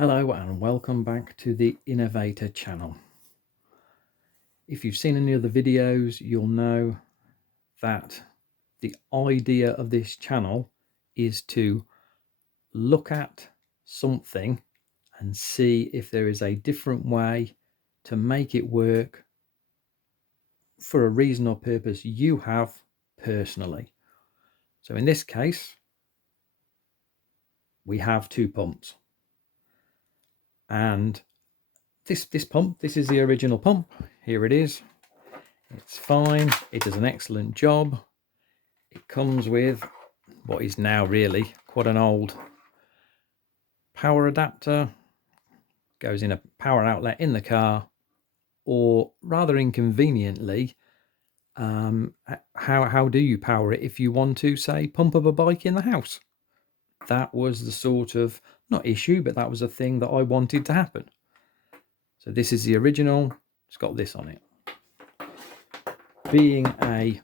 Hello and welcome back to the Innovator channel. If you've seen any other videos, you'll know that the idea of this channel is to look at something and see if there is a different way to make it work for a reason or purpose you have personally. So in this case, we have two pumps. And this pump, this is the original pump. Here it is. It's fine. It does an excellent job. It comes with what is now really quite an old power adapter. Goes in a power outlet in the car, or rather inconveniently, how do you power it if you want to, say, pump up a bike in the house? That was the sort of, not issue, but that was a thing that I wanted to happen. So this is the original. It's got this on it. Being a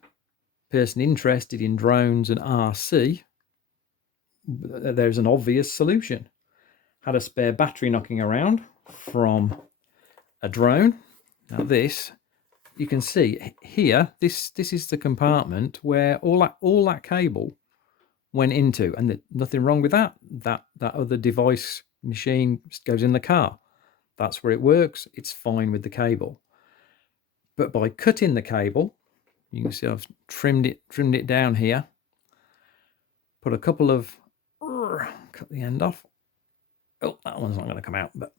person interested in drones and RC, there's an obvious solution. Had a spare battery knocking around from a drone. Now this, you can see here, this is the compartment where all that cable went into, and nothing wrong with that. That other device machine goes in the car. That's where it works. It's fine with the cable. But by cutting the cable, you can see I've trimmed it down here. Put a couple of, cut the end off. Oh, that one's not going to come out, but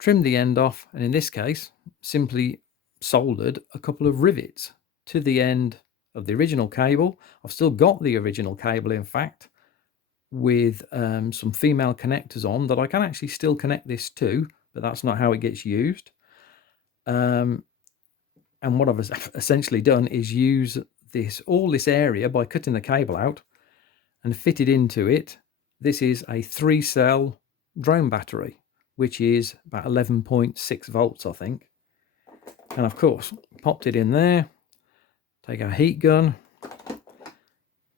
trimmed the end off, and in this case, simply soldered a couple of rivets to the end of the original cable. I've still got the original cable, in fact, with some female connectors on that I can actually still connect this to, but that's not how it gets used. And what I've essentially done is use all this area by cutting the cable out and fitted into it. This is a 3-cell drone battery, which is about 11.6 volts, I think. And of course, popped it in there. Take our heat gun,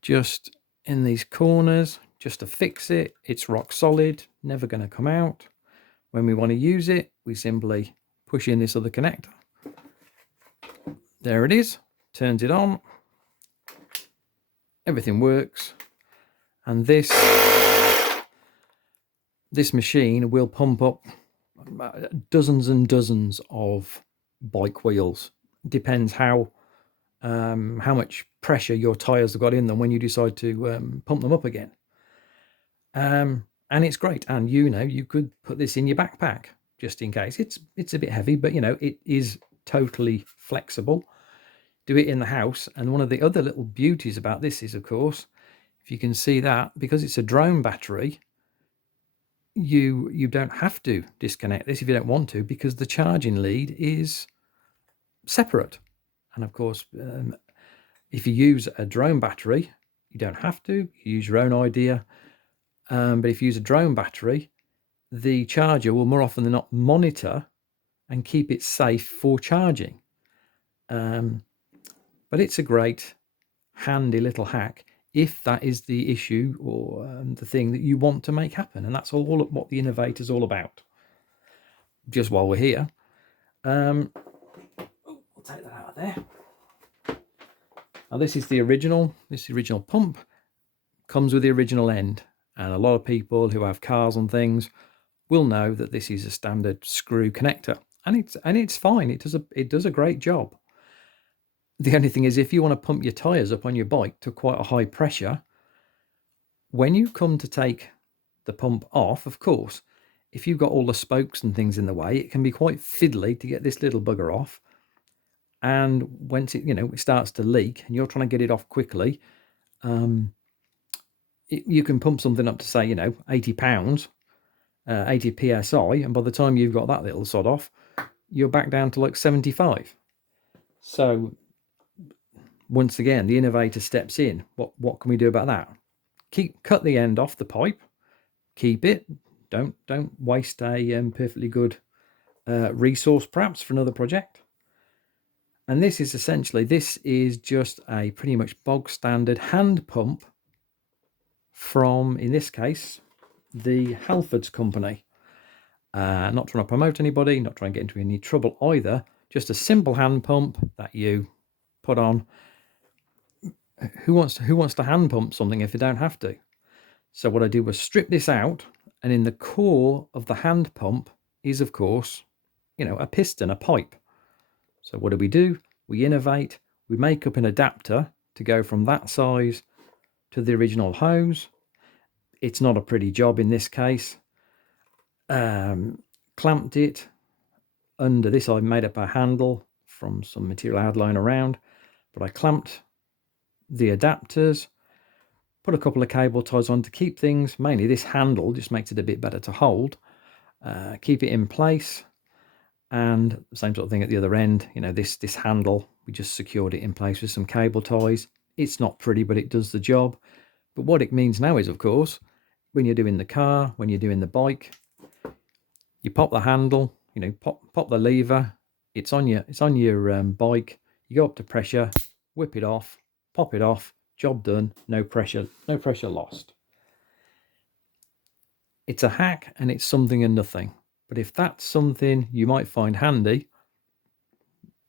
just in these corners, just to fix it. It's rock solid, never going to come out. When we want to use it, we simply push in this other connector. There it is, turns it on. Everything works. And this machine will pump up dozens and dozens of bike wheels. Depends how much pressure your tires have got in them when you decide to pump them up again. And it's great. And you could put this in your backpack just in case. It's a bit heavy, but it is totally flexible. Do it in the house. And one of the other little beauties about this is, of course, if you can see that, because it's a drone battery, you don't have to disconnect this if you don't want to, because the charging lead is separate. And of course, if you use a drone battery, you don't have to. You use your own idea. But if you use a drone battery, the charger will more often than not monitor and keep it safe for charging. But it's a great, handy little hack if that is the issue or the thing that you want to make happen. And that's all what the Innovator's all about. Just while we're here, I'll take that out of there. Now this is the original. This is the original pump. Comes with the original end, and a lot of people who have cars and things will know that this is a standard screw connector, and it's fine. It does a great job. The only thing is, if you want to pump your tires up on your bike to quite a high pressure, when you come to take the pump off, of course, if you've got all the spokes and things in the way, it can be quite fiddly to get this little bugger off. And once it starts to leak and you're trying to get it off quickly, you can pump something up to, say, 80 pounds, 80 psi, and by the time you've got that little sod off, you're back down to like 75. So once again, the Innovator steps in. What can we do about that? Cut the end off the pipe, keep it. Don't waste a perfectly good resource perhaps for another project. And this is just a pretty much bog standard hand pump from, in this case, the Halfords company. Not trying to promote anybody, not trying to get into any trouble either. Just a simple hand pump that you put on. Who wants to hand pump something if you don't have to? So what I did was strip this out, and in the core of the hand pump is, of course, a piston, a pipe. So what do? We innovate, we make up an adapter to go from that size to the original hose. It's not a pretty job in this case. Clamped it under this. I made up a handle from some material I had lying around, but I clamped the adapters, put a couple of cable ties on to keep things, mainly this handle just makes it a bit better to hold, keep it in place. And same sort of thing at the other end, this handle, we just secured it in place with some cable ties. It's not pretty, but it does the job. But what it means now is, of course, when you're doing the car, when you're doing the bike, you pop the handle, pop the lever, it's on your bike, you go up to pressure, whip it off, pop it off, job done, no pressure lost. It's a hack and it's something and nothing. But if that's something you might find handy,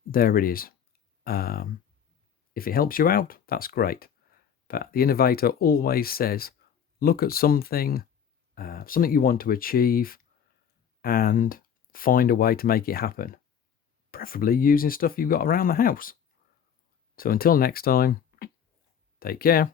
there it is. If it helps you out, that's great. But the Innovator always says, look at something you want to achieve, and find a way to make it happen. Preferably using stuff you've got around the house. So until next time, take care.